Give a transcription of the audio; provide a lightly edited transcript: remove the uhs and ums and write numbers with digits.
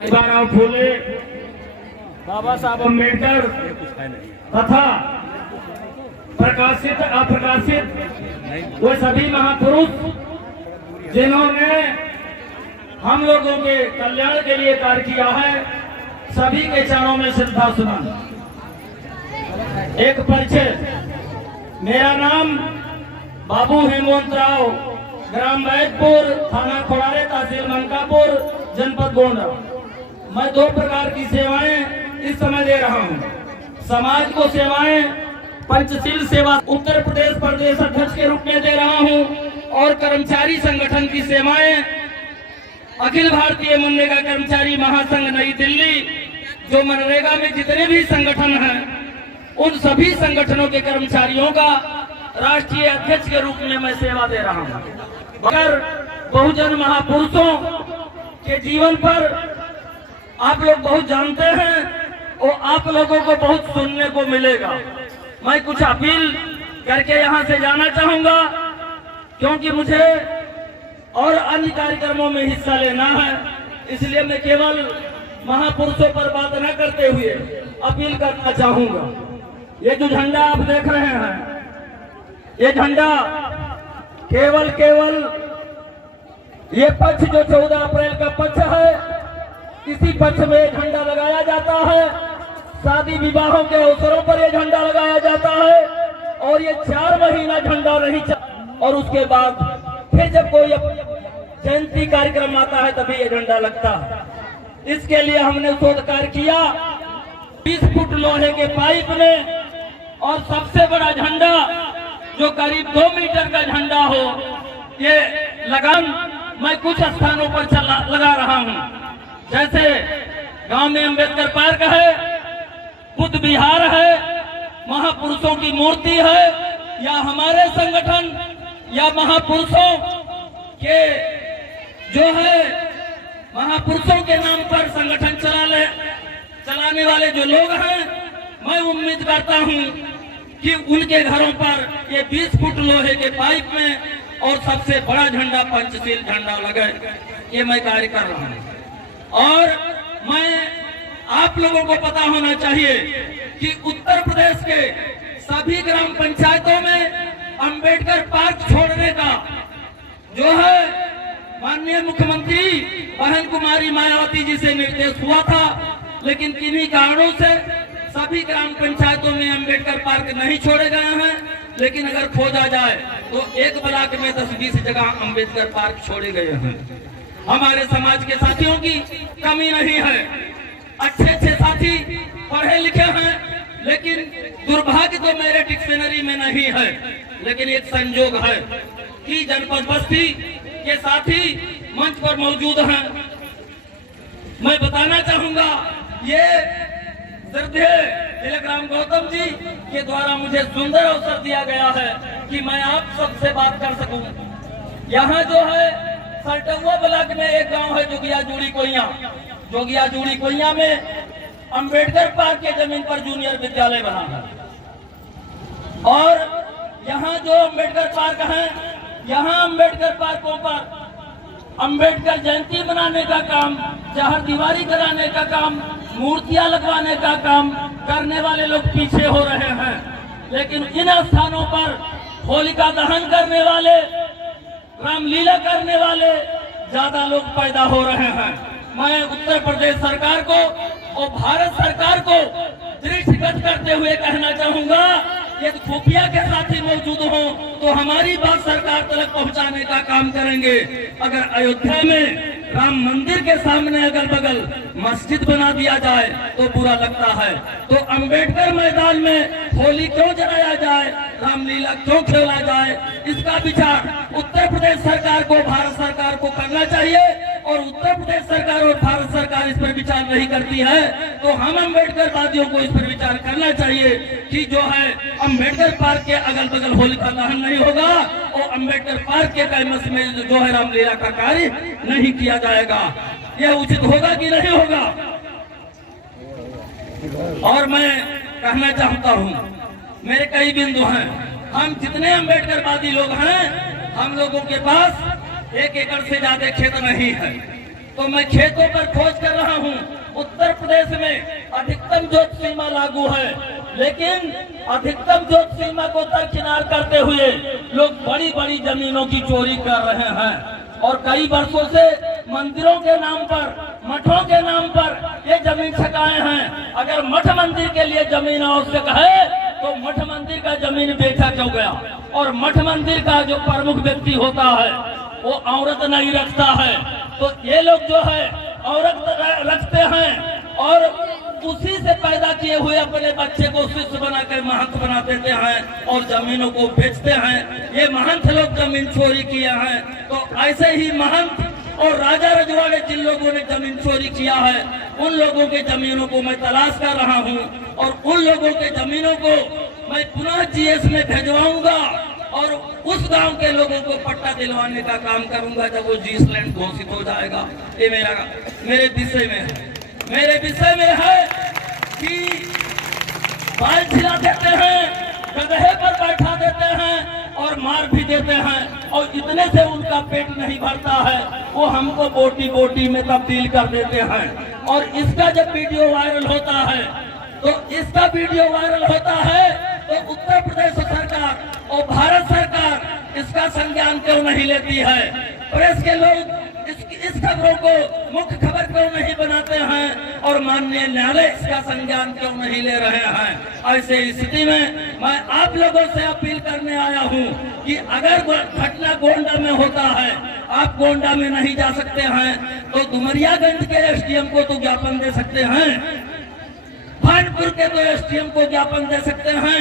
राव फूले, बाबा साहब अम्बेडकर तथा प्रकाशित अप्रकाशित वो सभी महापुरुष जिन्होंने हम लोगों के कल्याण के लिए कार्य किया है, सभी के चरणों में श्रद्धा सुमन। एक परिचय, मेरा नाम बाबू हेमंत राव, ग्राम वैदपुर, थाना खोड़ारे, तहसील मनकापुर, जनपद गोंडा। मैं दो प्रकार की सेवाएं इस समय दे रहा हूं। समाज को सेवाएं पंचशील सेवा उत्तर प्रदेश प्रदेश अध्यक्ष के रूप में दे रहा हूं और कर्मचारी संगठन की सेवाएं अखिल भारतीय मनरेगा कर्मचारी महासंघ नई दिल्ली, जो मनरेगा में जितने भी संगठन हैं उन सभी संगठनों के कर्मचारियों का राष्ट्रीय अध्यक्ष के रूप में मैं सेवा दे रहा हूं। मगर बहुजन महापुरुषों के जीवन पर आप लोग बहुत जानते हैं और आप लोगों को बहुत सुनने को मिलेगा। मैं कुछ अपील करके यहाँ से जाना चाहूंगा, क्योंकि मुझे और अन्य कार्यक्रमों में हिस्सा लेना है। इसलिए मैं केवल महापुरुषों पर बात न करते हुए अपील करना चाहूंगा। ये जो झंडा आप देख रहे हैं, ये झंडा केवल ये पक्ष जो 14 अप्रैल का पक्ष है, इसी पक्ष में झंडा लगाया जाता है। शादी विवाहों के अवसरों पर ये झंडा लगाया जाता है और ये 4 महीना झंडा नहीं चलता और उसके बाद फिर जब कोई जयंती कार्यक्रम आता है तभी ये झंडा लगता है। इसके लिए हमने शोध कार्य किया। 20 फुट लोहे के पाइप में और सबसे बड़ा झंडा जो करीब 2 मीटर का झंडा हो, ये लगान मैं कुछ स्थानों पर लगा रहा हूँ। जैसे गांव में अम्बेडकर पार्क है, बुद्ध विहार है, महापुरुषों की मूर्ति है, या हमारे संगठन या महापुरुषों के जो है महापुरुषों के नाम पर संगठन चलाने वाले जो लोग हैं, मैं उम्मीद करता हूं कि उनके घरों पर ये 20 फुट लोहे के पाइप में और सबसे बड़ा झंडा पंचशील झंडा लगे। ये मैं कार्य कर रहा हूं और मैं आप लोगों को पता होना चाहिए कि उत्तर प्रदेश के सभी ग्राम पंचायतों में अम्बेडकर पार्क छोड़ने का जो है माननीय मुख्यमंत्री बहन कुमारी मायावती जी से निर्देश हुआ था, लेकिन किन्हीं कारणों से सभी ग्राम पंचायतों में अम्बेडकर पार्क नहीं छोड़े गए हैं। लेकिन अगर खोजा जाए तो एक ब्लॉक में 10-20 जगह अम्बेडकर पार्क छोड़े गए हैं। हमारे समाज के साथियों की कमी नहीं है, अच्छे साथी पढ़े लिखे हैं, लेकिन दुर्भाग्य तो मेरे डिक्शनरी में नहीं है। लेकिन एक संजोग है कि जनपद बस्ती के साथी मंच पर मौजूद हैं। मैं बताना चाहूंगा, ये श्रद्धेय तिलकराम गौतम जी के द्वारा मुझे सुंदर अवसर दिया गया है कि मैं आप सबसे बात कर सकूं। यहाँ जो है सरटुआ ब्लॉक में एक गांव है जोगिया जुड़ी कोइया में अंबेडकर पार्क के जमीन पर जूनियर विद्यालय बना है। और यहाँ जो अंबेडकर पार्क है, यहाँ अंबेडकर पार्कों पर अंबेडकर जयंती मनाने का काम, चार दीवारी कराने का काम, मूर्तियां लगवाने का काम करने वाले लोग पीछे हो रहे हैं। लेकिन इन स्थानों पर होलिका दहन करने वाले, रामलीला करने वाले ज्यादा लोग पैदा हो रहे हैं। मैं उत्तर प्रदेश सरकार को और भारत सरकार को दृष्टिगत करते हुए कहना चाहूंगा, यदि खुफिया के साथी मौजूद हो तो हमारी बात सरकार तक पहुंचाने का काम करेंगे। अगर अयोध्या में राम मंदिर के सामने अगल बगल मस्जिद बना दिया जाए तो बुरा लगता है, तो अंबेडकर मैदान में होली क्यों जलाया जाए, रामलीला क्यों खेला जाए, इसका विचार उत्तर प्रदेश सरकार को, भारत सरकार को करना चाहिए। और उत्तर प्रदेश सरकार और भारत सरकार इस पर विचार नहीं करती है तो हम अम्बेडकर वादियों को इस पर विचार करना चाहिए कि जो है अम्बेडकर पार्क के अगल बगल होलिका दहन नहीं होगा और अम्बेडकर पार्क के कैंपस में जो है रामलीला का कार्य नहीं किया जाएगा। यह उचित होगा कि नहीं होगा? और मैं कहना चाहता हूँ, मेरे कई बिंदु हैं। हम जितने अम्बेडकरवादी लोग हैं, हम लोगों के पास 1 एकड़ से ज्यादा खेत नहीं है, तो मैं खेतों पर खोज कर रहा हूँ प्रदेश में अधिकतम जोत सीमा लागू है, लेकिन अधिकतम जोत सीमा को दरकिनार करते हुए लोग बड़ी बड़ी जमीनों की चोरी कर रहे हैं और कई वर्षों से मंदिरों के नाम पर, मठों के नाम पर ये जमीन छकाए हैं। अगर मठ मंदिर के लिए जमीन आवश्यक है तो मठ मंदिर का जमीन बेचा क्यों गया? और मठ मंदिर का जो प्रमुख व्यक्ति होता है वो औरत नहीं रखता है, तो ये लोग जो है औरत रखते हैं और उसी से पैदा किए हुए अपने बच्चे को शिष्य बनाकर महंत बना देते हैं और जमीनों को बेचते हैं। ये महंत लोग जमीन चोरी किए हैं। तो ऐसे ही महंत और राजा रजवाड़े जिन लोगों ने जमीन चोरी किया है उन लोगों के जमीनों को मैं तलाश कर रहा हूं और उन लोगों के जमीनों को मैं पुनः जीएस में भिजवाऊंगा और उस गांव के लोगों को पट्टा दिलवाने का काम करूंगा जब वो जीएस लैंड घोषित हो जाएगा। ये मेरे विषय में है कि बाल छिला देते हैं, गधे पर बैठा देते हैं और मार भी देते हैं और इतने से उनका पेट नहीं भरता है, वो हमको बोटी बोटी में तब्दील कर देते हैं। और इसका जब वीडियो वायरल होता है तो उत्तर प्रदेश सरकार और भारत सरकार इसका संज्ञान क्यों नहीं लेती है? प्रेस के लोग इस खबरों को मुख्य खबर क्यों नहीं बनाते हैं और माननीय न्यायालय इसका संज्ञान क्यों नहीं ले रहे हैं? ऐसे स्थिति में मैं आप लोगों से अपील करने आया हूं कि अगर घटना गोंडा में होता है, आप गोंडा में नहीं जा सकते हैं तो डुमरियागंज के एसडीएम को तो ज्ञापन दे सकते हैं, भानपुर के तो एसडीएम को ज्ञापन दे सकते हैं।